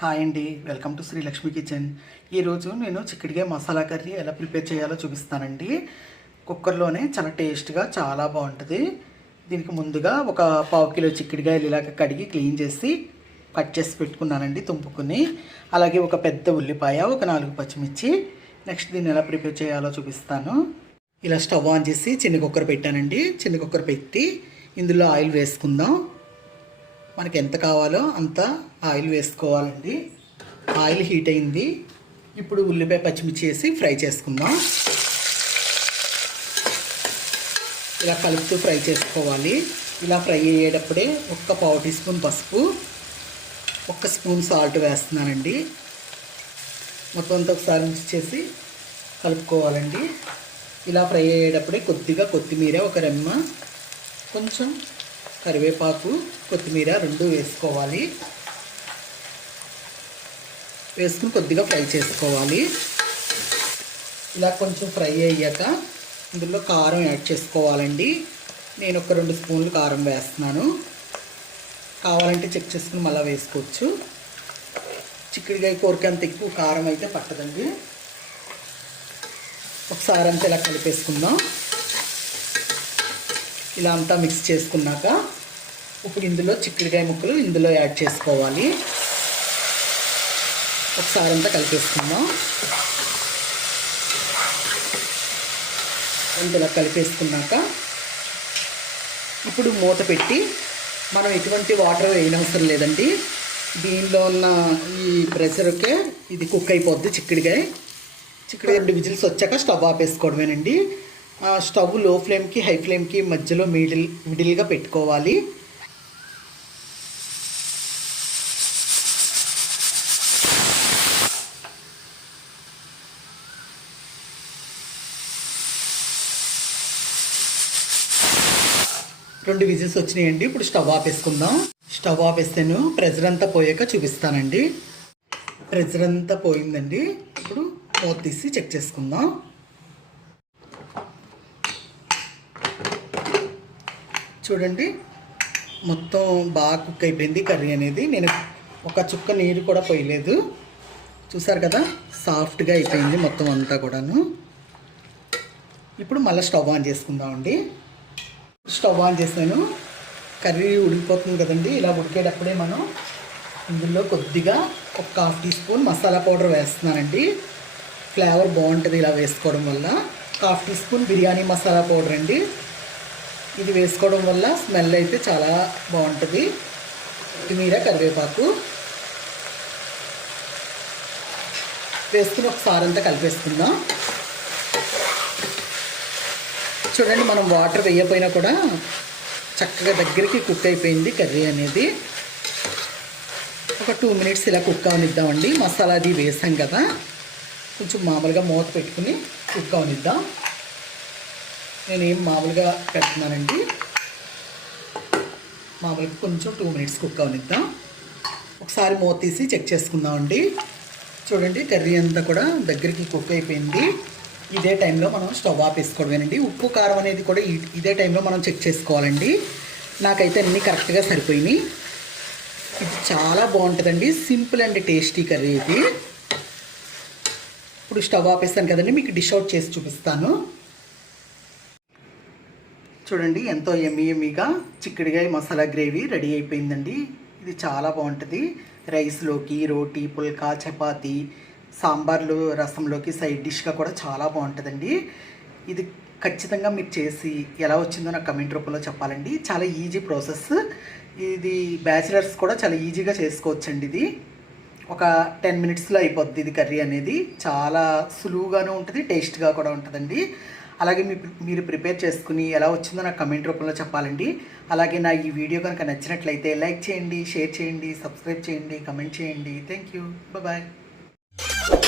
Hi అండి. Welcome to Shri Lakshmi kitchen. ఈరోజు నేను చిక్కుడుగా మసాలా కర్రీ ఎలా ప్రిపేర్ చేయాలో చూపిస్తానండి. కుక్కర్లోనే చాలా టేస్ట్గా చాలా బాగుంటుంది. దీనికి ముందుగా ఒక పావు కిలో చిక్కుడుగాయలు ఇలాగ కడిగి క్లీన్ చేసి కట్ చేసి పెట్టుకున్నానండి తుంపుకుని. అలాగే ఒక పెద్ద ఉల్లిపాయ ఒక నాలుగు పచ్చిమిర్చి. నెక్స్ట్ దీన్ని ఎలా ప్రిపేర్ చేయాలో చూపిస్తాను. ఇలా స్టవ్ ఆన్ చేసి చిన్న కుక్కర్ పెట్టానండి. చిన్న కుక్కర్ పెట్టి ఇందులో ఆయిల్ వేసుకుందాం. మనకి ఎంత కావాలో అంత ఆయిల్ వేసుకోవాలండి. ఆయిల్ హీట్ అయింది. ఇప్పుడు ఉల్లిపాయ పచ్చిమిర్చి వేసి ఫ్రై చేసుకుందాం. ఇలా కలుపుతూ ఫ్రై చేసుకోవాలి. ఇలా ఫ్రై అయ్యేటప్పుడే ఒక్క పావు టీ స్పూన్ పసుపు ఒక్క స్పూన్ సాల్ట్ వేస్తున్నానండి. మొత్తం అంతా ఒకసారి మిక్స్ చేసి కలుపుకోవాలండి. ఇలా ఫ్రై అయ్యేటప్పుడే కొద్దిగా కొత్తిమీర ఒక రెమ్మ కొంచెం కరివేపాకు కొత్తిమీర రెండు వేసుకోవాలి. వేసుకుని కొద్దిగా ఫ్రై చేసుకోవాలి. ఇలా కొంచెం ఫ్రై అయ్యాక ఇందులో కారం యాడ్ చేసుకోవాలండి. నేను ఒక రెండు స్పూన్లు కారం వేస్తున్నాను. కావాలంటే చెక్ చేసుకుని మళ్ళీ వేసుకోవచ్చు. చిక్కుడుకాయ కూరకి అంత ఎక్కువ కారం అయితే పట్టదండి. ఒకసారి అంతా ఇలా కలిపేసుకుందాం. ఇలా అంతా మిక్స్ చేసుకున్నాక ఇప్పుడు ఇందులో చిక్కుడుకాయ ముక్కలు ఇందులో యాడ్ చేసుకోవాలి. ఒకసారి అంతా కలిపేసుకుందాం. ఇందులో కలిపేసుకున్నాక ఇప్పుడు మూత పెట్టి మనం ఎటువంటి వాటర్ వేయనవసరం లేదండి. దీనిలో ఉన్న ఈ ప్రెషర్కే ఇది కుక్ అయిపోద్ది చిక్కుడుకాయ. చిక్కుడికాయ రెండు విజిల్స్ వచ్చాక స్టవ్ ఆపేసుకోవడమేనండి. స్టవ్లో ఫ్లేమ్కి హై ఫ్లేమ్కి మధ్యలో మిడిల్ మిడిల్గా పెట్టుకోవాలి. రెండు విజిల్స్ వచ్చినాయండి. ఇప్పుడు స్టవ్ ఆపేసుకుందాం. స్టవ్ ఆపేస్తాను ప్రెజర్ అంతా పోయాక చూపిస్తానండి. ప్రెజర్ అంతా పోయిందండి. ఇప్పుడు మూత తీసి చెక్ చేసుకుందాం. చూడండి. మొత్తం బాగా కుక్ అయిపోయింది కర్రీ అనేది. నేను ఒక చుక్క నీరు కూడా పోయలేదు. చూసారు కదా? సాఫ్ట్గా అయిపోయింది మొత్తం అంతా కూడాను. ఇప్పుడు మళ్ళీ స్టవ్ ఆన్ చేసుకుందామండి. స్టవ్ ఆన్ చేసాను కర్రీ ఉడికిపోతుంది కదండి ఇలా ఉడికేటప్పుడే మనం ఇందులో కొద్దిగా ఒక half teaspoon masala powder వేస్తున్నానండి. ఫ్లేవర్ బాగుంటుంది ఇలా వేసుకోవడం వల్ల. Half teaspoon biryani masala powder అండి. ఇది వేసుకోవడం వల్ల స్మెల్ అయితే చాలా బాగుంటుంది. కొత్తిమీర కరివేపాకు. వేసుకుని ఒకసారి అంతా కలిపేసుకుందాం. చూడండి మనం వాటర్ వేయకపోయినా కూడా చక్కగా దగ్గరికి కుక్ అయిపోయింది కర్రీ అనేది. ఒక టూ మినిట్స్ ఇలా కుక్ అవనిద్దామండి. మసాలా అది వేసాం కదా. కొంచెం మామూలుగా మూత పెట్టుకుని కుక్ అవనిద్దాం. నేను ఏం మామూలుగా పెడుతున్నానండి. మామూలుగా కొంచెం టూ మినిట్స్ కుక్ అవనిద్దాం. ఒకసారి మూత తీసి చెక్ చేసుకుందామండి. చూడండి కర్రీ అంతా కూడా దగ్గరికి కుక్ అయిపోయింది. ఇదే టైంలో మనం స్టవ్ ఆపేసుకోవడమేనండి ఉప్పు కారం అనేది కూడా ఇదే టైంలో మనం చెక్ చేసుకోవాలండి. నాకైతే అన్నీ కరెక్ట్గా సరిపోయినాయి. ఇది చాలా బాగుంటుందండి. సింపుల్ అండ్ టేస్టీ కర్రీ ఇది. ఇప్పుడు స్టవ్ ఆపేస్తాను కదండి. మీకు డిష్ అవుట్ చేసి చూపిస్తాను. చూడండి ఎంతో ఎమ్మి ఎమ్మిగా చిక్కడిగాయ మసాలా గ్రేవీ రెడీ అయిపోయిందండి. ఇది చాలా బాగుంటుంది. రైస్లోకి రోటీ పుల్కా చపాతీ సాంబార్లు రసంలోకి సైడ్ డిష్గా కూడా చాలా బాగుంటుందండి. ఇది ఖచ్చితంగా మీరు చేసి ఎలా వచ్చిందో నాకు కమెంట్ రూపంలో చెప్పాలండి. చాలా ఈజీ ప్రాసెస్. ఇది బ్యాచిలర్స్ కూడా చాలా ఈజీగా చేసుకోవచ్చండి ఇది. ఒక టెన్ మినిట్స్లో అయిపోద్ది ఇది కర్రీ అనేది. చాలా సులువుగాను ఉంటుంది టేస్ట్గా కూడా ఉంటుందండి. అలాగే మీ మీరు ప్రిపేర్ చేసుకుని ఎలా వచ్చిందో నాకు కమెంట్ రూపంలో చెప్పాలండి. అలాగే నా ఈ వీడియో కనుక నచ్చినట్లయితే లైక్ చేయండి షేర్ చేయండి సబ్స్క్రైబ్ చేయండి కమెంట్ చేయండి. Thank you. బాయ్. you.